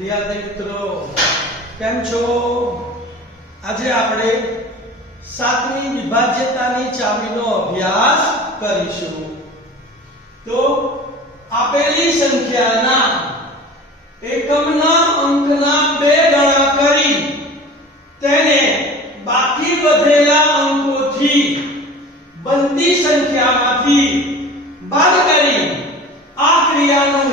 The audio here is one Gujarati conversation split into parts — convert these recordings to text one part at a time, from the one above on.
વિદ્યાર્થી મિત્રો કેમ છો? આજે આપણે સાતમી વિભાજ્યતાની ચાવીનો અભ્યાસ કરીશું. તો આપેલી સંખ્યાના એકમના અંકના 2 ગણા કરી તેને બાકી વધેલા અંકોથી બનતી સંખ્યામાંથી બાદ કરી આ ક્રિયાનું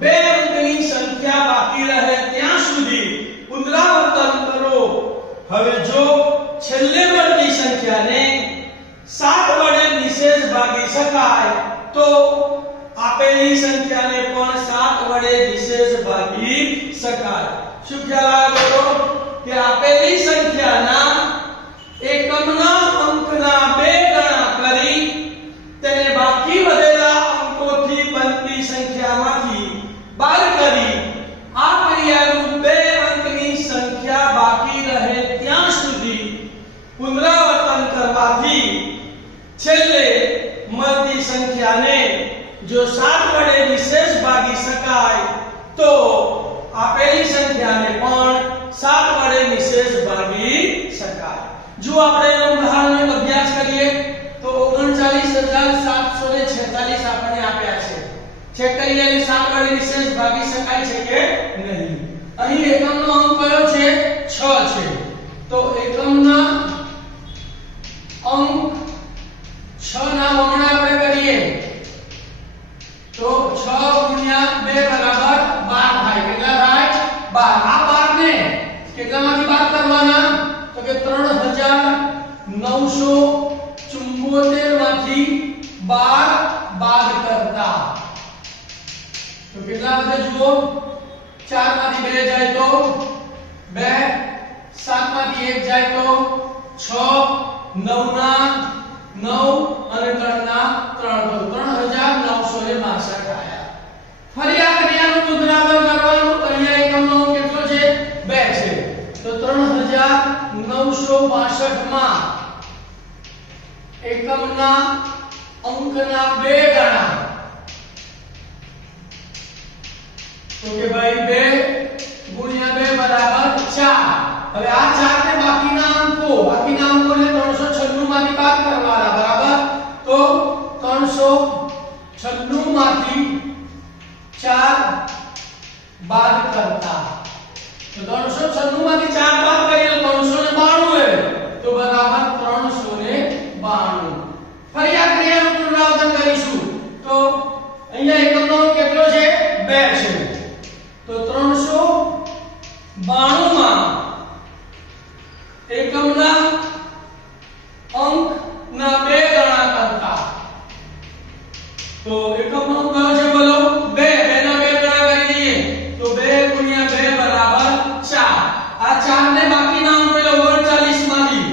2 અંકની સંખ્યા બાકી રહે ત્યાં સુધી પુનરાવર્તન કરો. હવે જો છેલ્લે બનતી સંખ્યાને 7 વડે નિશેષ ભાગી શકાય તો આપેલી સંખ્યાને પણ 7 વડે નિશેષ ભાગી શકાય. શું ખ્યાલ આવ્યો કે આપેલી સંખ્યાના એકમના અંકના 2 ગણા કરી તેને બાકી વધેલા અંકોથી બનતી સંખ્યામાંથી બાદ કરી આ ક્રિયાનું 2 અંકની સંખ્યા બાકી રહે ત્યાં સુધી પુનરાવર્તન કરવાથી છેલ્લે મળતી સંખ્યાને જો 7 વડે નિશેષ ભાગી શકાય તો આપેલી સંખ્યાને પણ 7 વડે નિશેષ ભાગી શકાય. જો આપણે એનો ઉદાહરણનો અભ્યાસ કરીએ તો 39746 આપણને આપ્યા છે. ચેક કરીએ કે 7 વડે નિશેષ ભાગી શકાય છે કે નહીં. અહીં એકમનો અંક કયો છે? 6 છે. તો એકમના અંક 6 ના બમણા આપણે કરીએ તો 6 ગુણ્યા 2 બરાબર 12 થાય. કેટલા થાય? 12. આ 12 ને કેટલામાંથી બાદ કરવાના? તો કે 3974 માંથી 12 બાદ કરતા તો કેટલા વધે જુઓ. 4 માંથી 2 જાય તો 2, 7 માંથી 1 જાય તો 6, 9 ના 9 અને 3 ના 3 તો 3962 આયા. ફરી આ ક્રિયાનું પુનરાવર્તન કરવાનું. અહીંયા એકમનો અંક કેટલો છે? 2 છે. તો 3962 માં એકમના અંકના 2 ગણા તો કે ભાઈ 2 ગુણ્યા 2 બરાબર 4. હવે આ 4 ને બાકીના અંકોને 396 માંથી બાદ કરવાના બરાબર. તો 396 માંથી 4 બાદ કરતા તો 396 માંથી 4 બાદ કરીએ તો 392 તો બરાબર 392. ફરી આ ક્રિયાનું પુનરાવર્તન કરીશું. તો અહીંયા એકમનો અંક કેટલો છે? 2 છે. તો 392 માં એકમના અંકના 2 ગણા કરતા તો એકમનો અંક કયો છે બોલો? 2. 2 ના 2 ગણા કરી દઈએ તો 2 ગુણ્યા 2 બરાબર 4. આ 4 ને બાકીના અંકો એટલે 39 માંથી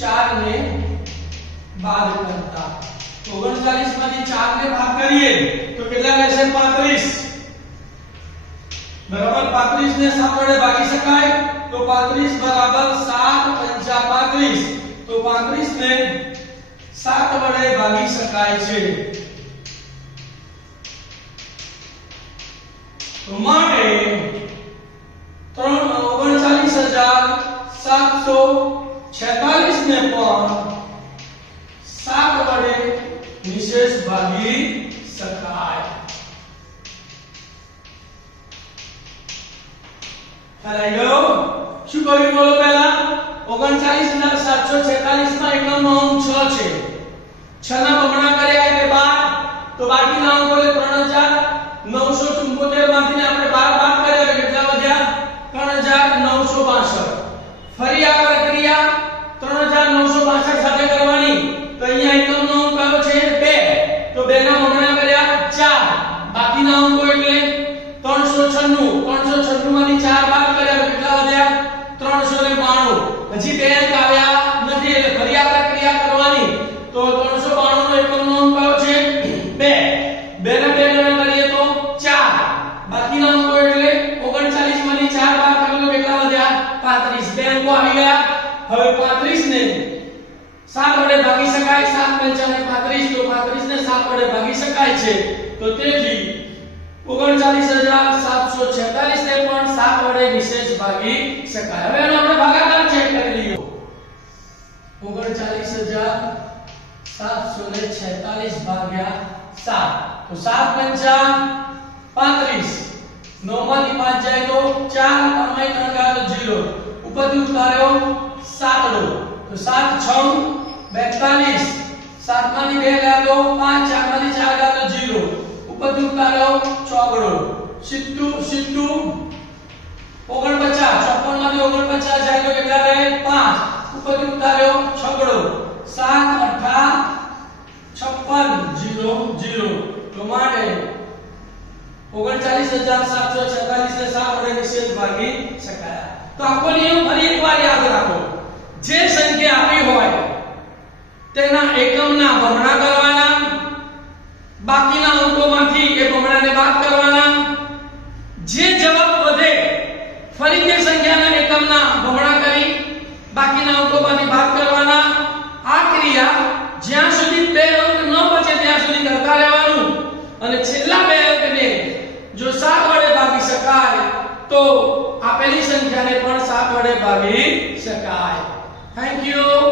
4 ને બાદ કરતા તો 39 માંથી 4 ને ભાગ કરીએ તો કેટલા રહેશે? 35 બરાબર. 35 ને 7 વડે ભાગી શકાય તો 35 બરાબર 7 પંચા 35 તો 35 ને 7 વડે ભાગી શકાય છે. તો માટે 39746 ને પણ 7 વડે નિશેષ ભાગી શકાય. ખ્યાલ ગયો? શું કર્યું બોલો પહેલા? 39746 માં એકમનો અંક 6 છે. 6 ના બમણા કર્યા એટલે 12 તો બાકીના અંકો એટલે 3974 માંથી આપણે 12 બાદ કર્યા એટલે કેટલા વધ્યા? 3962. ફરી આ પ્રક્રિયા 3962 સાથે કરવાની. તો અહીંયા એકમનો અંક કયો છે? 2 તો 2 ના બમણા કર્યા 4 બાકીના અંકો એટલે 396 માંથી 4 બાદ કર્યા તો કેટલા વધ્યા? 392. હજી 2 અંક આવ્યા નથી એટલે ફરી આ પ્રક્રિયા કરવાની. તો 392 નો એકમનો અંક કયો છે? 2. 2 ના 2 ગણા કરીએ તો 4 બાકીના અંકો એટલે 39 માંથી 4 બાદ કરીએ તો કેટલા વધ્યા? 35. 2 અંકો આવી ગયા. હવે 35 ને 7 વડે ભાગી શકાય. 7 પંચા 35 તો 35 ને 7 વડે ભાગી શકાય છે. તો તેથી 39 ભાગી શકાય. હવે એનો આપણે ભાગાકાર ચેક કરી લઈએ. 39,746 ભાગ્યા 7 તો 7 પંચા 35. 9 માંથી 5 જાય તો 4, 3 માંથી 3 ગયા તો 0. ઉપરથી ઉતાર્યો 7 તો 7 6 42. 7 માંથી 2 ગયા તો 5, 4 માંથી 4 ગયા તો 0. ઉપરથી ઉતાર્યો 4. 70 49. 54 માંથી 49 જાય તો કેટલા રહે 5. ઉપરથી ઉતાર્યો 6. 7 8 56 0 તો માટે 39,746 ને 7 વડે નિશેષ ભાગી શકાય. તો આખો નિયમ ફરી એકવાર યાદ રાખો. જે સંખ્યા આપી હોય તેના એકમના બમણા કરવાના, બાકીના અંકોમાંથી એ બમણાને બાદ કરવાના. જે જવાબ વધે ફરી તે સંખ્યાના એકમના બમણા કરી બાકીના અંકોમાંથી બાદ કરવાના. આ ક્રિયા જ્યાં સુધી બે અંક ન બચે ત્યાં સુધી કરતા રહેવાનું અને છેલ્લા બે અંકને જો 7 વડે ભાગી શકાય તો આપેલી સંખ્યાને પણ 7 વડે ભાગી શકાય. Thank you.